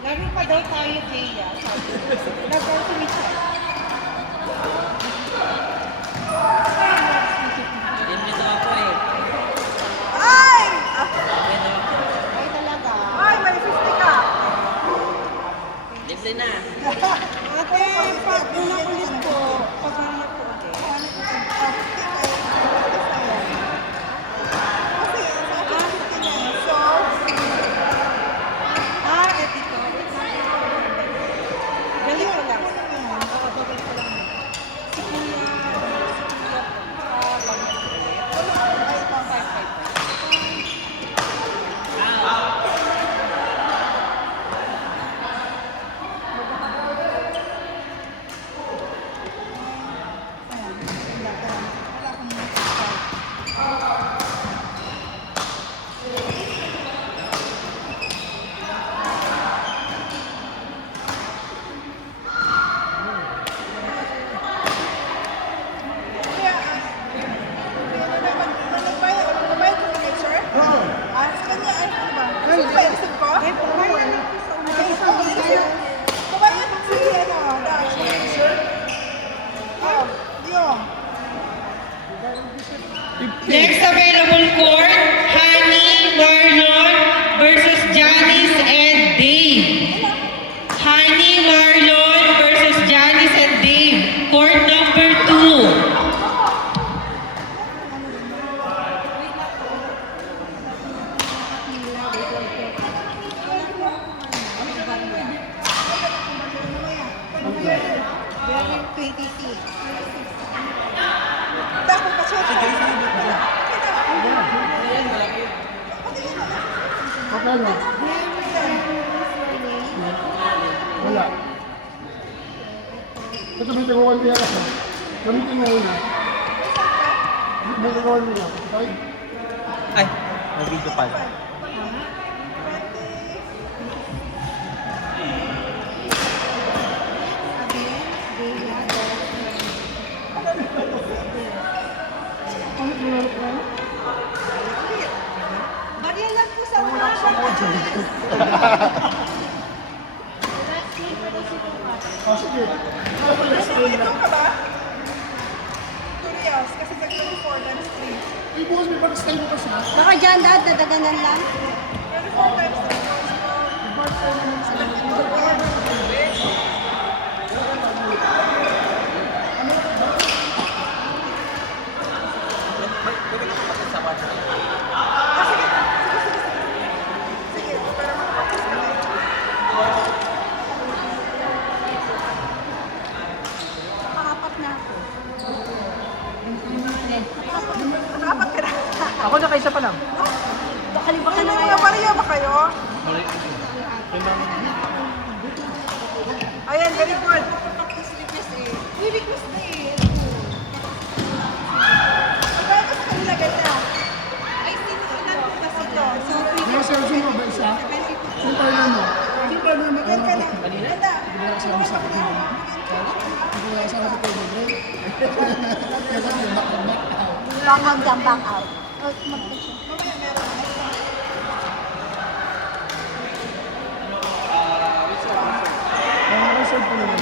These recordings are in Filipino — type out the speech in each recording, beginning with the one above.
Laro pa daw tayo, Jaya. Laro si Michelle. Invento ako eh. Ay! Invento ako. Ay, talaga. Ay, may 50 ka. Libre na. Ate, pag ulit po, pag ano po ulit. Kasi sa akin 50 na. So, Ito. Balik ko lang. Oo, babalik ko lang. Si Kuya, balik ko ulit. Ay, 555. wala akong Kaya, nagbayad ko na sir? Oo. Sa kanya, ano ba? Gusto ba yung isip ko? Ay, pumayag na po sa umaga. Kumain mo si Dash. Oh, yung. Next available court, Honey, Marlon versus Janice and Dave. Honey, Marlon versus Janice and Dave. Court number 2. Very 26. Dako pa siya. Magkano? Wala. Ito may tagawan niya kasi. Gamitin mo muna. May tagawan niya. Okay? Ay, may video pala. Barya lang po sa umaga. Oh, sige. Ito ka ba? Curious, kasi nag-24 times 3. Ibukas may pag-style mo kasi. Baka dyan, dad, dadaganan lang. 24 times 3. Pwede ka kapag sa Sige, para makapagpas ka na. Pakapat na ako. Nakapat ka na. Ako nakaisa pa lang. Bakaliba ka May na mga ngayon. barya ba kayo? Ayan, very good. Request na eh. Kaya ko sa kanila ganda. Ay, ilan po kasi ito? So, Mga sir, zoom mo ba isa? Zoom tayo na mo. Zoom tayo na mo. Yan ka na. Ganda. Hindi ko kasama sa akin. Hindi ko kasama sa kayo. Kaya kasi yung back out. back out dyan, back out. Oh, mag-touch siya. Mamaya meron. Mga reserve pa naman.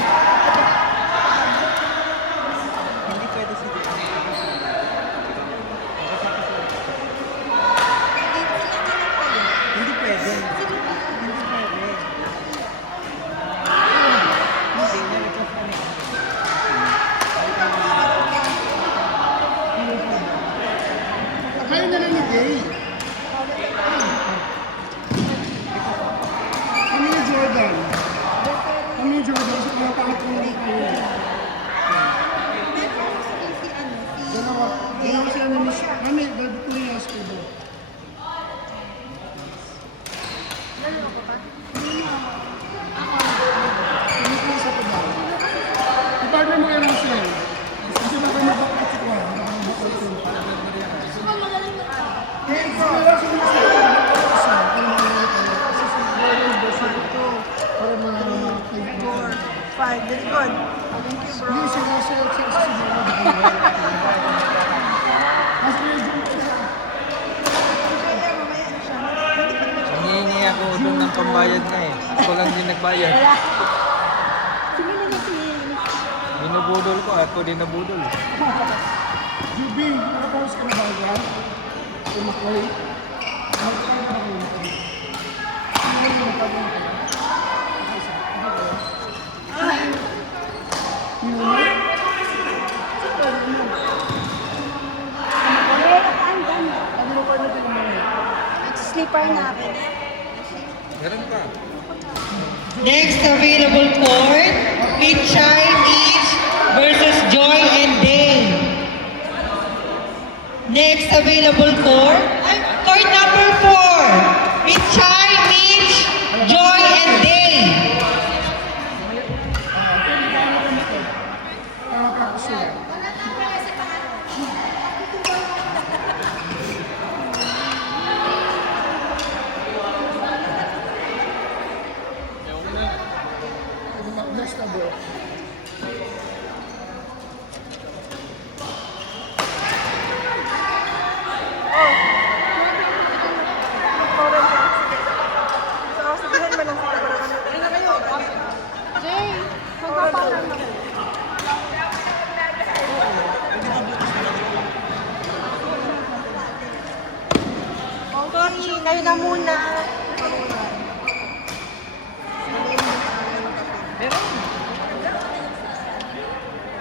Hindi pwede si Dave. Hindi pwede. Hindi pwede. Hindi, na-request kami. Kaya na lang ni Gay. Kami ni Jordan. Kami ni Jordan sa mga pangatulong kayo. Dalawa. Dalawa sila ni Miss. Kami, David Kulias ko ba? Hindi ko isa pa ba? I-partner mo yan ang sila. Kasi baka mabakit ko. Baka mabakit ko. Para ma- 5. Very good. Thank you, bro. Hindi sila sa Mas medyo Kaya mamaya ano siya. Nangihingi ako nag-order ng pambayad na eh. Ako lang din nagbayad. Wala. Sige na natin. Binubudol ko, ako din nabudol. GB, nakapause ka na ba dyan? Tumakoy. Magkano na kayo nito? Sino yung magkano na kayo? Ano mo pa natin yung mga Sleeper na ako. Meron pa. Next available court, Pichay Mitch versus Joy and Dane. Next available court, court number 4, Pichay Mitch, Joy and Dane. practice yun? Next na bro. Jay, magpapalang na. Sorry, kayo na muna.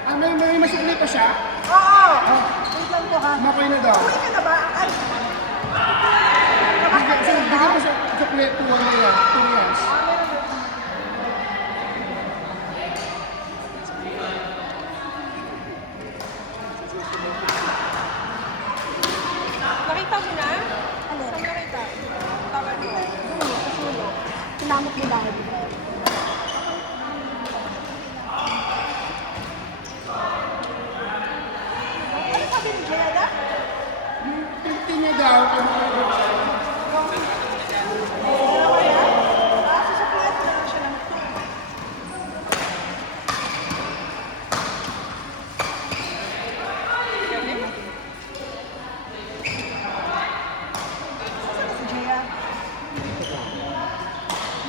Ah, may masikli pa siya? Oo! Wait lang po ha. Makoy na daw. Kumain ka na ba? Ay! Bigyan ko sa chocolate 2 na yan. 2 years. Nakita mo na? Ano? Saan nakita? Tama mo. Doon, sa sulok. Kinamot mo dahil. Ano sabi ni Jada? Pinti niya daw.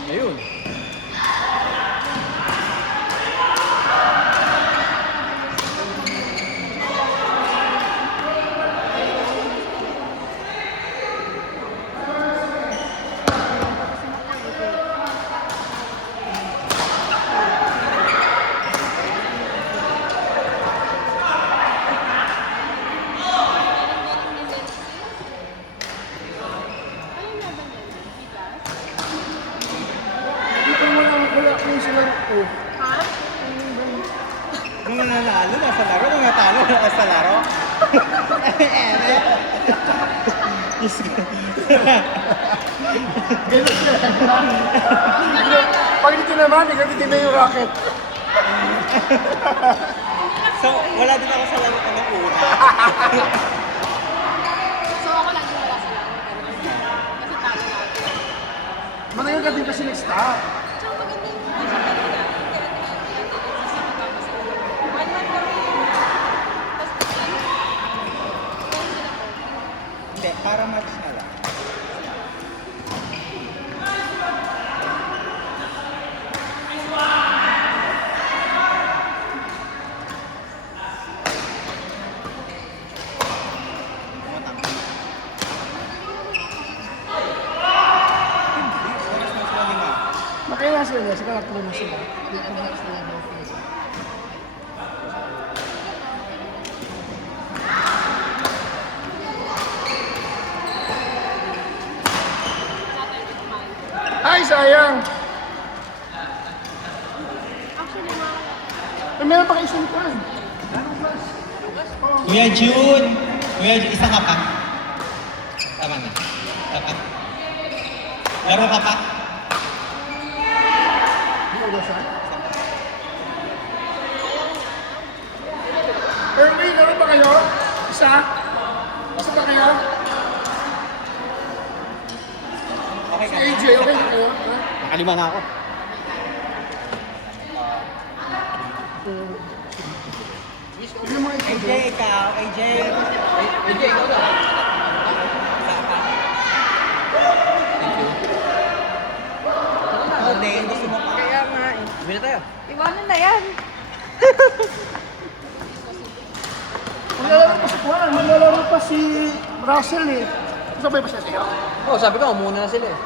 Ayun. Wala ko yung sila ko. Nung nanalo, nasa laro. Nung natalo, nasa laro. Ganun siya. Pag hindi naman, hindi na yung racket. So, wala din ako sa laro ko ng una. So ako lang yung wala sa laro. Kasi talo natin. Managal ka din kasi next stop. Tsaka maganda yung one month kami. Hindi, para match na lang. Makaya sila, sa karakter na sila. Di ko na sila ng face. Ay, sayang! Ay, meron pa kayo sinipan. Kuya June! Kuya June, isa ka pa? Tama na. Tama. Laro ka pa? Di ko siya. Erwin, meron pa kayo? Isa? Isa pa kayo? Okay Si ka. AJ, okay na kayo? Ha? Nakalima na ako. Yung mga AJ. AJ, ikaw. AJ. AJ, ikaw daw. Isa pa. Thank you. Sabi na tayo. Iwanan na yan. Maglalaro pa si Juan, maglalaro pa si Russell eh. Sabay ba siya sa'yo? Oo, sabi ko, muna na sila eh.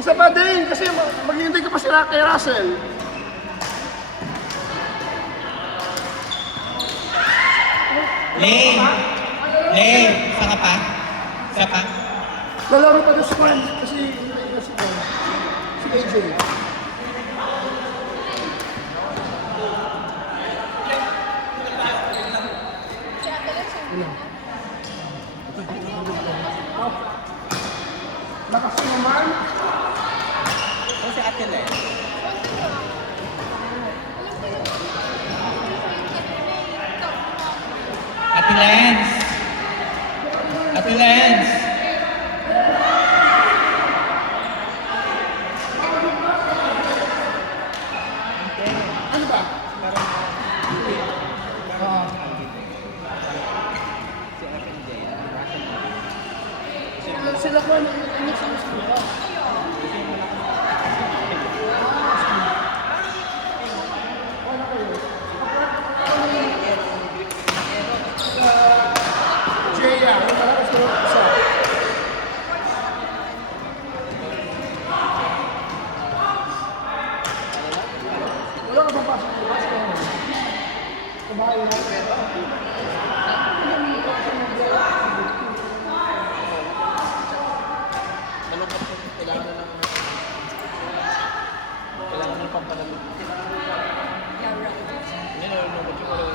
Isa pa din, kasi maghihintay ka pa sila kay Russell. Lane! Lane! Isa ka pa? Isa pa? Lalaro pa doon si Juan, kasi hintay ka si Juan. Si AJ. Lakas naman. Ano si Ate Len? Ate Lance! Ate Lance! Ano ba? Si Ate Jaya. Sila ko ano sa sila. Jaya, yung malakas na isa. Wala ka bang pasok? Pasok ka naman. Kumain na.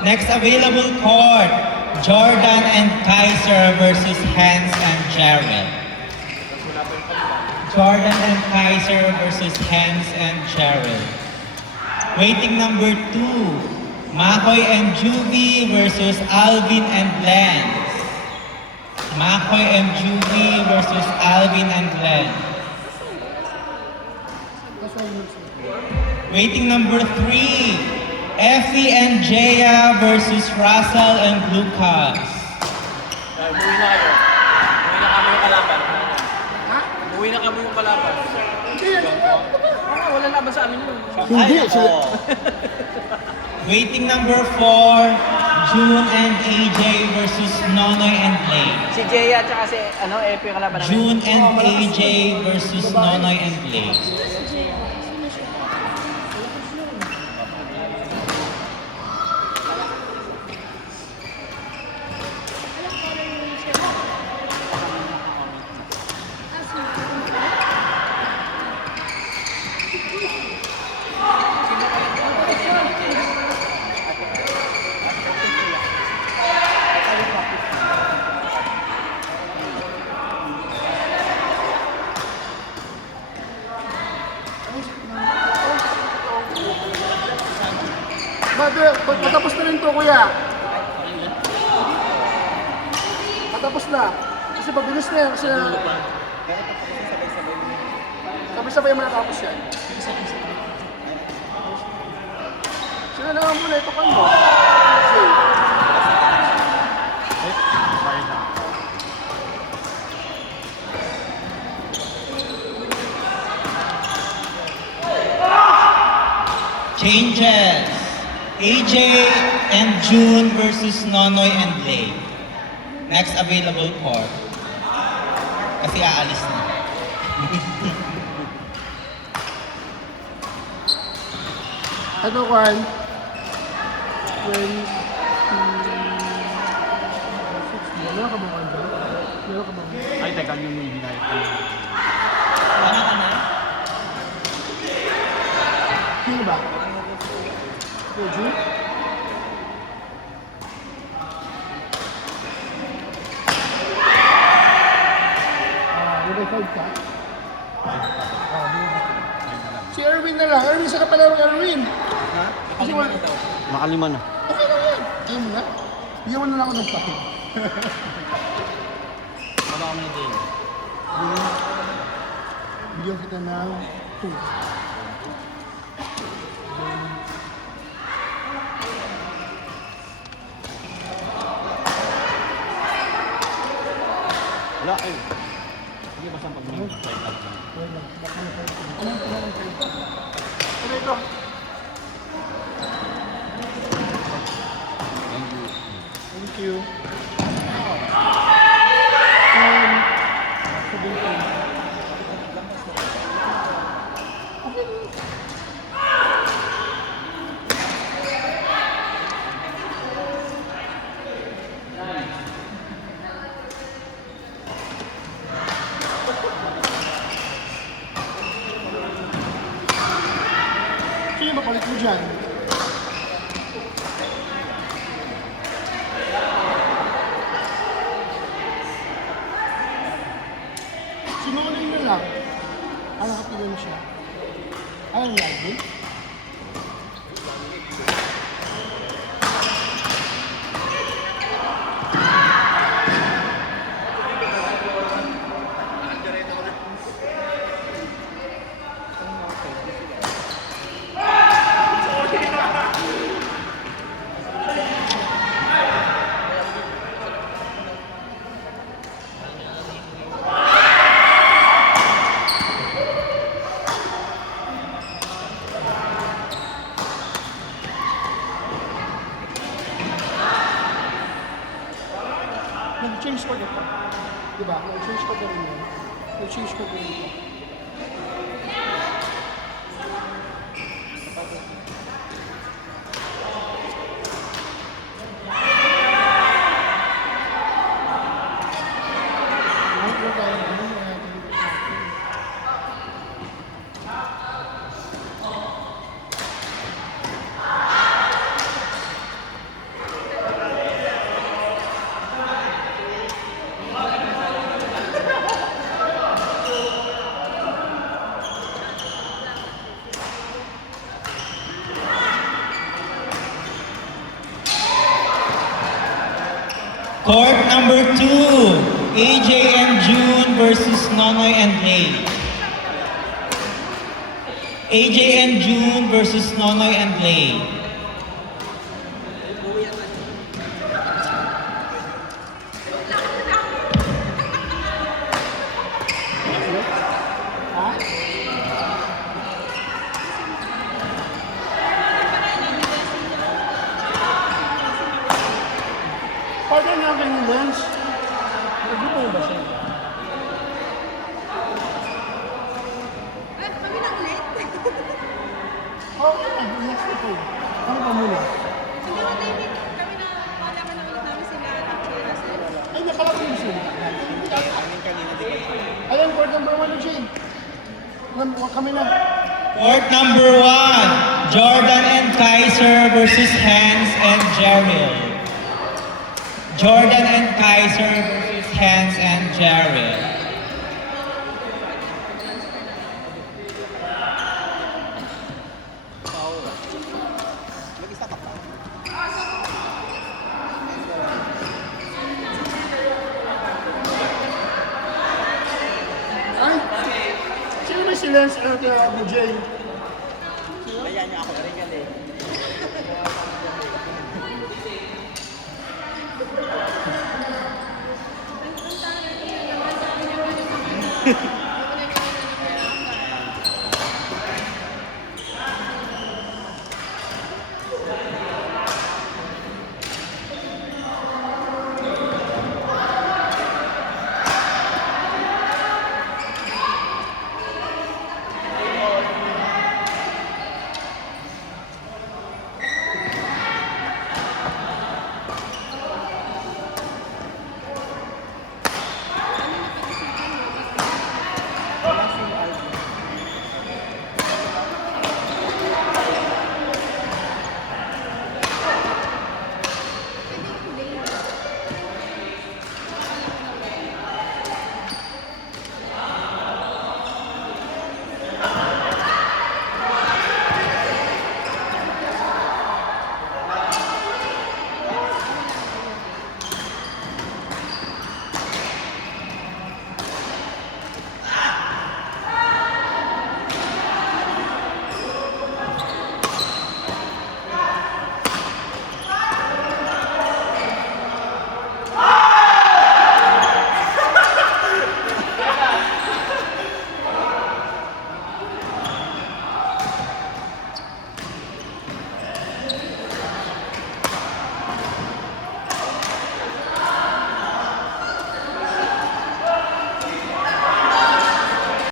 Next available court, Jordan and Kaiser versus Hans and Jared. Jordan and Kaiser versus Hans and Jared. Waiting number 2, Makoy and Juvie versus Alvin and Lance. Makoy and Juvie versus Alvin and Lance. Waiting number 3, Effie and Jaya versus Russell and Lucas. Umuwi na kayo. Umuwi na kami yung kalaban. Ha? Umuwi na kami yung kalaban. Hindi yan. Wala laban sa amin yun. Hindi, Ay, sila- oo. Waiting number 4, June and AJ versus Nonoy and Blake. Si Jaya at saka si Epi yung kalaban namin. June and AJ versus Nonoy and Blake. Matapos na rin to, kuya. Matapos na. Kasi pabilis na yan. Kasi sabay-sabay mo natapos yan. Sila na nga muna, ito kan mo. Okay. Changes. AJ and June versus Nonoy and Blake. Next available court. Kasi aalis na. Ano, Juan? Meron ka ba, Juan? Meron ka ba? Ay, teka, yung binayad ko. Ano ka na? Sino ba? June? May 5 ka? Si Erwin na lang. Erwin, saan ka pala ng Erwin? Ha? Kasi wala. Makalima na. Okay lang yan. Ayaw mo na? Bigyan mo na lang ako ng pakit. Baba kami na din. Bigyan kita ng 2. Wala, ay. Hindi ba siyang pag-minute? point mo dyan. Sinunod nyo lang. Ang nakapila na siya. Ano yung Alvin? Nag-change ko ito. Diba? Nag-change ko ito rin yun. Nag-change ko ito rin ito. Court number 2, AJ and June versus Nonoy and Lay. AJ and June versus Nonoy and Lay. Pardon nga kayo, Lance. Nag-grupo mo ba siya? Kami lang late. Oo, next ito. Ano ba muna? Hindi mo timing kami na malaman na ulit namin sila. Ay, nakalaro mo sila. Ayan, court number 1 na Jay. Kami na. Court number 1, Jordan and Kaiser versus Hans and Jerrell. Jordan and Kaiser versus Hans and Jerrell. Ay, sino ba si Lance at Jay? Kaya niya ako rin yan eh.